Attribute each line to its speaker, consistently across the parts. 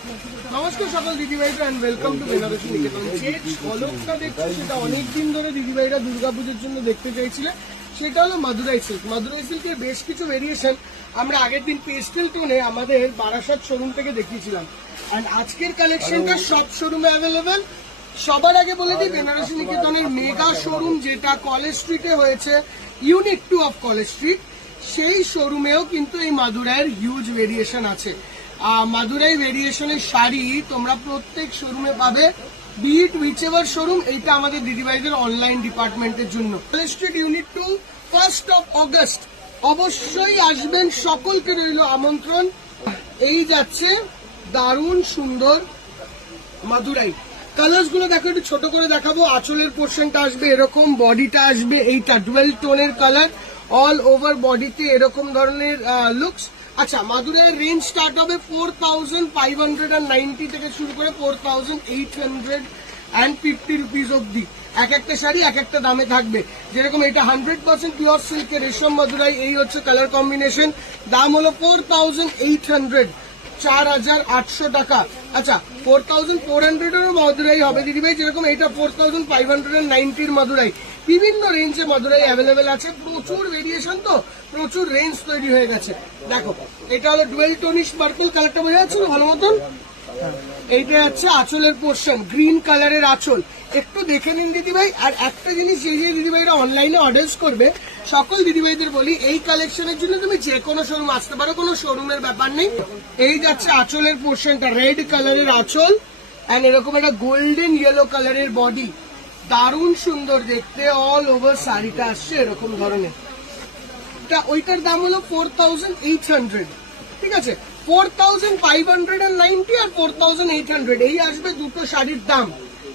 Speaker 1: নমস্কার সকল দিদিভাইরা and welcome to Benarasi Niketan যে ঝলকটা দেখছ সেটা অনেকদিন ধরে দিদিভাইরা দুর্গাপুজোর জন্য দেখতে চাইছিলে সেটা হলো মাদুরাই সিল্ক মাদুরাই সিল্কের বেশ কিছু ভেরিয়েশন আমরা আগের দিন পেস্টেল টোনে আমাদের বারাসাত শোরুম থেকে দেখিয়েছিলাম। আর আজকের কালেকশনটা সব শোরুমে অ্যাভেলেবেল সবার আগে বলে দিই বেনারসি নিকেতনের মেগা শোরুম যেটা কলেজ স্ট্রিটে হয়েছে unit two of College Street সেই শোরুমেও কিন্তু এই মাদুরাইয়ের হিউজ ভেরিয়েশন আছে। মাদুরাই ভেরিয়েশনের শাড়ি তোমরা প্রত্যেক শোরুমে পাবে। বিট উইচ এভার শোরুম এইটা আমাদের দিদিভাইদের অনলাইন ডিপার্টমেন্টের জন্য। Unit two first of August অবশ্যই আসবেন, সকলকে রইল আমন্ত্রণ। এই যাচ্ছে দারুণ সুন্দর মাদুরাই। কালার্সগুলো দেখো, একটু ছোট করে দেখাবো। আঁচলের পোর্শনটা আসবে এরকম বডিটা আসবে এইটা। টুয়েলভ টোনের কালার অল ওভার বডিতে এরকম ধরনের লুকস আচ্ছা মাদুরাইয়ের রেঞ্জ স্টার্ট হবে four thousand five hundred and ninety থেকে শুরু করে four thousand eight hundred and fifty rupees অব্দি এক একটা শাড়ি এক একটা দামে থাকবে। যেরকম এটা হান্ড্রেড পার্সেন্ট পিওর সিল্কের রেশম মাদুরাই, এই হচ্ছে কালার কম্বিনেশন দাম হলো ফোর থাউজেন্ড এইট হান্ড্রেড চার হাজার আটশো টাকা। আচ্ছা ফোর থাউজেন্ড ফোর হান্ড্রেডেরও মাদুরাই হবে। দিদিভাই, যেরকম এটা four thousand five hundred and নাইনটির Madurai. বিভিন্ন রেঞ্জে মাদুরাই অ্যাভেলেবেল আছে। প্রচুর ভেরিয়েশন তো, প্রচুর রেঞ্জ তৈরি হয়ে গেছে। দেখো, এটা হলো ডুয়েল টনিশ পার্পল কালারটা বোঝা যাচ্ছে ভালো মতন? এইটা হচ্ছে আঁচলের পোর্শন গ্রিন কালারের আঁচল। একটু দেখে নিন দিদিভাই। আর একটা জিনিস যে যে দিদিভাইরা অনলাইনে অর্ডার করবে, সকল দিদিভাইদের বলি, এই কালেকশনের জন্য তুমি যে কোনো শোরুম আসতে পারো, কোনো শোরুমের ব্যাপার নেই। এই যাচ্ছে আঁচলের পোর্শনটা রেড কালারের আঁচল। অ্যান্ড এরকম একটা গোল্ডেন ইয়েলো কালারের বডি দারুণ সুন্দর দেখতে অল ওভার শাড়িটা আসছে এরকম ধরনের। ওইটার দাম হলো ফোর থাউজেন্ড এইট হান্ড্রেড ঠিক আছে? Four thousand five hundred and ninety R four thousand eight hundred এই আসবে দুটো শাড়ির দাম।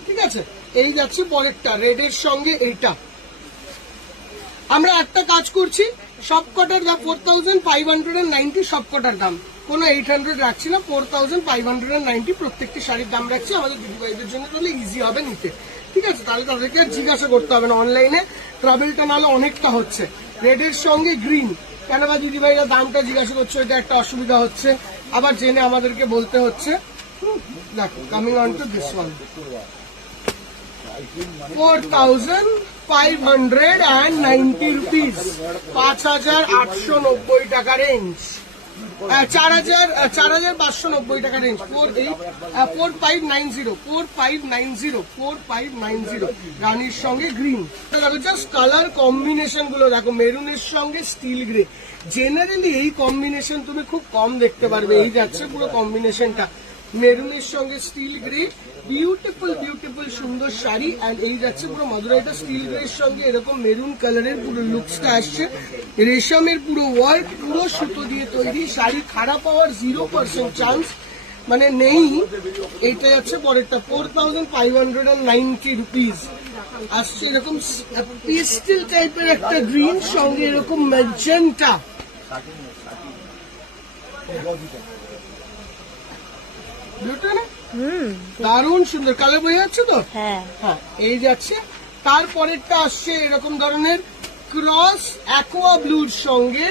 Speaker 1: ঠিক আছে? এই যাচ্ছে পরেরটা রেডের সঙ্গে এইটা। আমরা একটা কাজ করছি সব কটার দাম four thousand five hundred and ninety সব কটার দাম। কোনো এইট হান্ড্রেড রাখছি না four thousand five hundred and ninety প্রত্যেকটি শাড়ির দাম রাখছি। আমাদের দিদিভাইদের জন্য তাহলে ইজি হবে নিতে। ঠিক আছে, তাহলে তাদেরকে জিজ্ঞাসা করতে হবে না অনলাইনে ট্রাভেলটা নাহলে অনেকটা হচ্ছে। রেডের সঙ্গে গ্রিন কেন বা দিদিভাইরা দামটা জিজ্ঞাসা করছে এটা একটা অসুবিধা হচ্ছে। আবার জেনে আমাদেরকে বলতে হচ্ছে। দেখো coming on to this one four thousand five hundred and ninety rupees পাঁচ হাজার আটশো নব্বই টাকা range four five nine zero four five nine zero four five nine zero সঙ্গে গ্রিন জাস্ট কালার কম্বিনেশনগুলো, দেখো সঙ্গে স্টিল গ্রে জেনারেলি এই কম্বিনেশন তুমি খুব কম দেখতে পারবে, এই যাচ্ছে পুরো কম্বিনেশনটা মেরুনের সঙ্গে স্টিল গ্রে বিউটিফুল বিউটিফুল সুন্দর শাড়ি। অ্যান্ড এই যাচ্ছে পুরো মাদুরাইটা স্টিল গ্রের সঙ্গে এরকম মেরুন কালারের পুরো লুকসটা আসছে। রেশমের পুরো ওয়ার্ক পুরো সুতো দিয়ে তৈরি। শাড়ি খারাপ হওয়ার জিরো পার্সেন্ট চান্স মানে নেই। এইটা যাচ্ছে পরেরটা four thousand five hundred and ninety rupees আসছে এরকম পিস্টেল টাইপের একটা গ্রিন সঙ্গে এরকম ম্যাজেন্টা দুটো না?
Speaker 2: হুম।
Speaker 1: দারুণ সুন্দর। কালার বোঝা যাচ্ছে তো?
Speaker 2: হ্যাঁ।
Speaker 1: হ্যাঁ এই যাচ্ছে তারপরেরটা আসছে এরকম ধরনের ক্রস অ্যাকোয়া ব্লুর সঙ্গে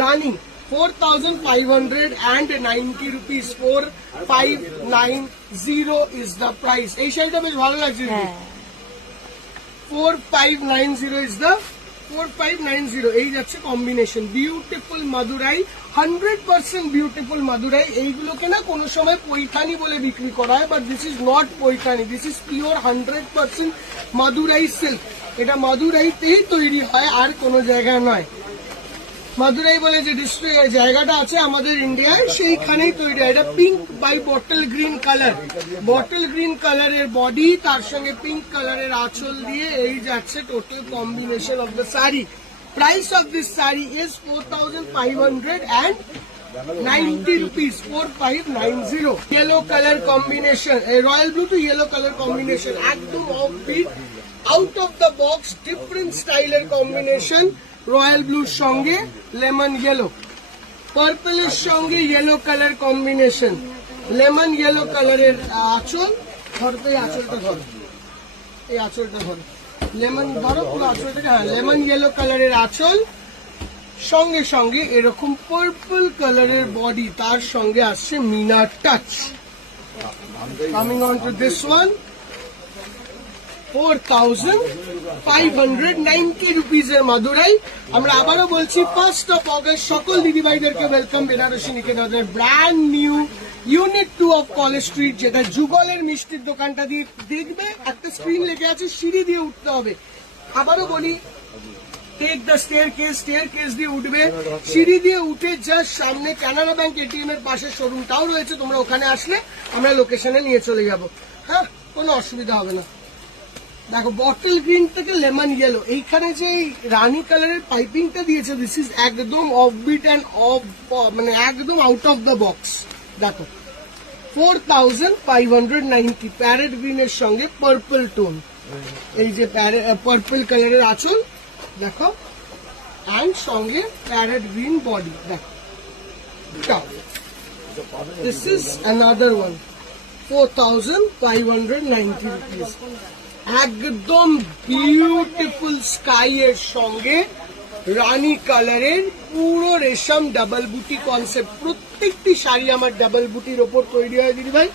Speaker 1: রানি। Four thousand five hundred and ninety rupees four five nine zero is the price এই শাড়িটা বেশ ভালো লাগছে। Four five nine zero is the four five nine zero এই যাচ্ছে combination beautiful Madurai hundred percent beautiful Madurai এইগুলোকে না কোনো সময় পৈঠানি বলে বিক্রি করা হয় but this is not Paithani this is pure hundred percent Madurai silk এটা মাদুরাইতেই তৈরি হয়, আর কোনো জায়গায় নয়। মাদুরাই বলে যে ডিস্ট্রিক্ট জায়গাটা আছে আমাদের ইন্ডিয়ায় সেইখানেই তৈরি হয়। এটা pink by bottle green colour bottle green কালারের বডি তার সঙ্গে পিঙ্ক কালারের আঁচল দিয়ে এই যাচ্ছে total combination of the sari price of this sari is four thousand five hundred and 90 rupees 4590 yellow color combination a royal blue to yellow color combination, একদম offbeat out of the box, different style এর combination royal ব্লুর সঙ্গে lemon yellow পার্পলের সঙ্গে yellow colour combination lemon yellow কালারের আঁচল। ধরো তো এই আঁচলটা ধরো। এই আঁচলটা ধরো। লেমন ধরো পুরো আঁচলটাকে হ্যাঁ লেমন ইয়েলো কালারের আঁচল। সঙ্গে সঙ্গে এরকম পার্পল কালারের বডি তার সঙ্গে আসছে মিনার টাচ Coming 4,590 rupees এর মাদুরাই। আমরা আবারও বলছি ফার্স্ট অফ সকল দিদিভাইদেরকে welcome Benarasi brand new unit two of College Street যেটা যুগলের মিষ্টির দোকানটা দিয়ে দেখবে। একটা স্ক্রিন লেগে আছে সিঁড়ি দিয়ে উঠতে হবে। আবারও বলি take the staircase staircase দিয়ে উঠবে। সিঁড়ি দিয়ে উঠে জাস্ট সামনে কানাডা ব্যাংক এটিএম এর পাশে শোরুমটাও রয়েছে তোমরা ওখানে আসলে আমরা লোকেশনে নিয়ে চলে যাব। হ্যাঁ কোনো অসুবিধা হবে না। দেখো বটল গ্রিন থেকে লেমন ইয়েলো এইখানে যে রানী কালারের পাইপিংটা দিয়েছে দিস ইজ একদম অফ বিট অ্যান্ড অফ মানে একদম আউট অফ দ্য বক্স দেখো four thousand five hundred ninety parrot গ্রিনের সঙ্গে পার্পল টোন এই যে পার্পল কালারের আঁচল, দেখো অ্যান্ড সঙ্গে প্যারেট গ্রিন বডি দেখো this is another one four thousand একদম বিউটিফুল স্কাই এর সঙ্গে রানী কালারের পুরো রেশম ডাবল বুটি কনসেপ্ট প্রত্যেকটি শাড়ি আমার ডাবল বুটির ওপর তৈরি হয় দিদি ভাই।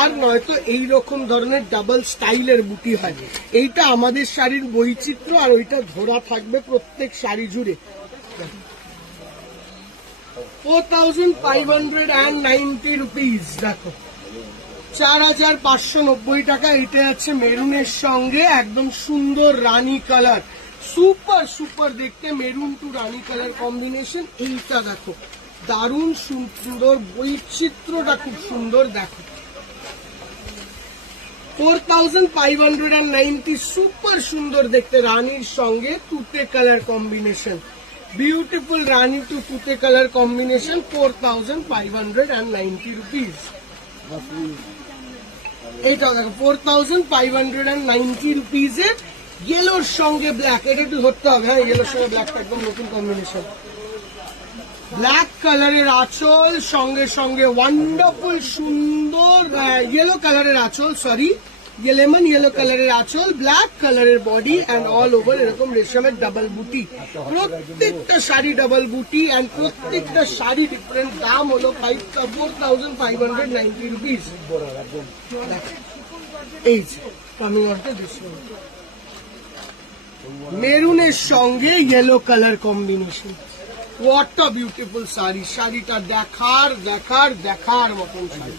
Speaker 1: আর নয়তো এই রকম ধরনের ডাবল স্টাইলের বুটি হয়। এইটা আমাদের শাড়ির বৈচিত্র্য আর ওইটা ধরা থাকবে প্রত্যেক শাড়ি জুড়ে। Four thousand five hundred and ninety rupees দেখো। চার হাজার পাঁচশো নব্বই টাকা। এটা আছে মেরুনের সঙ্গে একদম সুন্দর রানী কালার। সুপার সুপার দেখতে মেরুন টু রানী কালার কম্বিনেশন। এইটা দেখো, দারুণ সুন্দর, বৈচিত্র্যটা খুব সুন্দর দেখো। Four thousand five hundred and ninety, super সুন্দর দেখতে রানীর সঙ্গে তুতে কালার কম্বিনেশন। বিউটিফুল রানী টু তুতে colour combination, four thousand five hundred and ninety rupees. এইটা দেখো four thousand five hundred and ninety রুপিজের ইয়েলোর সঙ্গে ব্ল্যাক এটা একটু ধরতে হবে হ্যাঁ ইয়েলোর সঙ্গে ব্ল্যাকটা একদম নতুন কম্বিনেশন ব্ল্যাক কালারের আঁচল, সঙ্গে সঙ্গে ওয়ান্ডারফুল সুন্দর ইয়েলো কালারের আঁচল সরি লেমন ইয়েলো কালারের আঁচল ব্ল্যাক কালারের বডি অ্যান্ড অল ওভার এরকম রেশমের ডাবল বুটি প্রত্যেকটা শাড়ি ডাবল বুটি অ্যান্ড প্রত্যেকটা শাড়ি ডিফারেন্ট দাম হলো five four thousand five hundred ninety rupees এই মেরুনের সঙ্গে yellow colour combination what a beautiful sari. শাড়িটা দেখার দেখার দেখার মতন শাড়ি।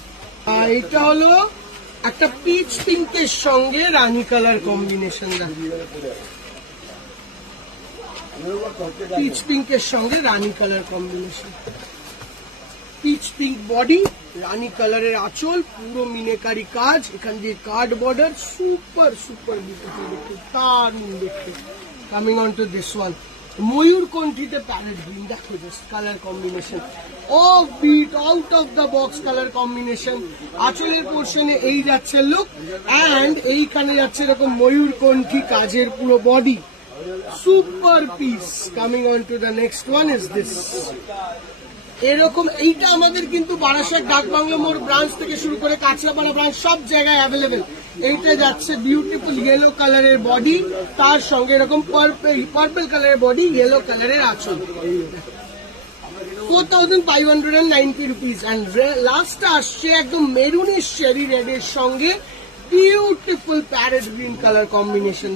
Speaker 1: এটা হলো একটা পিচ পিঙ্কের সঙ্গে রানী কালার কম্বিনেশন পিচ পিঙ্কের সঙ্গে রানী colour combination peach pink body রানী কালারের আঁচল, পুরো মিনেকারি কাজ, এখান দিয়ে card border super super beautiful দেখতে, দারুণ দেখতে। Coming on to this one ময়ূর কণ্ঠিতে প্যারেট গ্রিন দেখো just colour combination off beat out of the box colour combination আঁচলের পোর্শনে এই যাচ্ছে লুক অ্যান্ড এইখানে যাচ্ছে এরকম ময়ূর কণ্ঠী কাজের পুরো body super piece coming on to the next one is this এরকম এইটা আমাদের কিন্তু বারাসাত ডাক বাংলা মোড় ব্রাঞ্চ থেকে শুরু করে কাঁচরাপাড়া ব্রাঞ্চ সব জায়গায় অ্যাভেলেবেল এইটা যাচ্ছে বিউটিফুল ইয়েলো কালারের বডি তার সঙ্গে এরকম পার্পল কালারের বডি ইয়েলো কালারের আঁচল। Four thousand five hundred and ninety rupees and লাস্টটা আসছে একদম মেরুনের শেরি সঙ্গে বিউটিফুল গ্রিন কালার কম্বিনেশন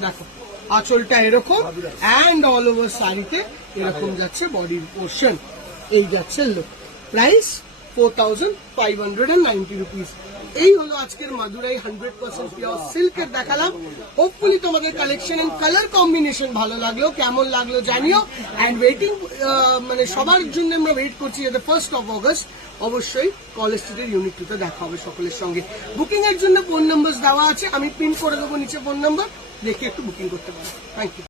Speaker 1: আঁচলটা এরকম অ্যান্ড অল ওভার শাড়িতে এরকম যাচ্ছে বডির পোর্শন এই যাচ্ছে লোক price four thousand five hundred and ninety rupees এই হলো আজকের মাদুরাই হান্ড্রেড পার্সেন্ট পিওর সিল্কের দেখালাম। হোপফুলি তোমাদের কালেকশন এন্ড কালার কম্বিনেশন ভালো লাগল, কেমন লাগল জানিও। অ্যান্ড ওয়েটিং মানে সবার জন্য আমরা ওয়েট করছি যাতে ফার্স্ট অফ অগস্ট অবশ্যই কলেজ স্ট্রিটের ইউনিট টুতে দেখা হবে সকলের সঙ্গে। বুকিং এর জন্য ফোন নাম্বার দেওয়া আছে, আমি পিন করে দেবো নিচে ফোন নাম্বার দেখে একটু বুকিং করতে পারো। Thank you